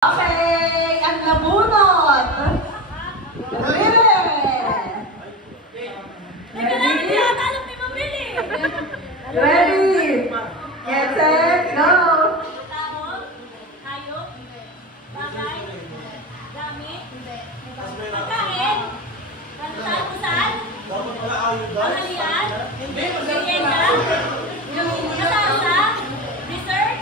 Okay, ang nabunot. Ready? Get set, go! Tao, hayop, bagay, gamit, pagkain, kalutasan, panghalian, merienda, katasa, dessert,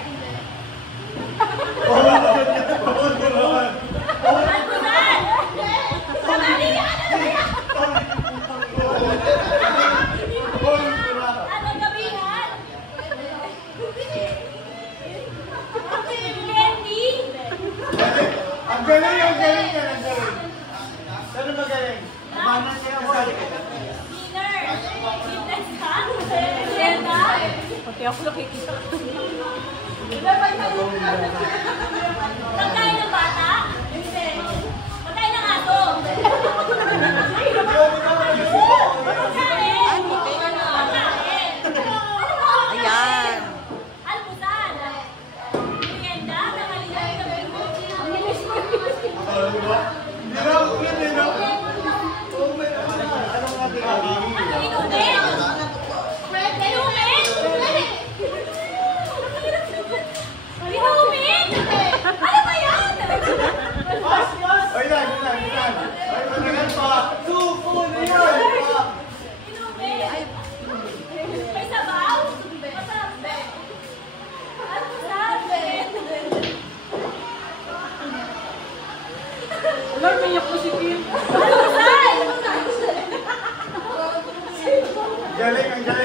almusal, panghalian, ano gabihan, candy, Ang galing, ang galing, ang galing. Saan magaling? Manan siya ako. dinner, fitness ka, merienda, pati ako nakikita. Pagkain ng bata? Hindi. Pagkain ng aso? Pagkain? Pagkain? Ayan. Almusal? Merienda? Tanghalian? Ano inumin? Inumin? Ano ba yan? Ay, yan. Ay, matagal pa. Suko na yun. Inumin? May sabaw? Masarap ba? Almusal? Alam, niyak mo si Kim. Almusal! Galing, ang galing.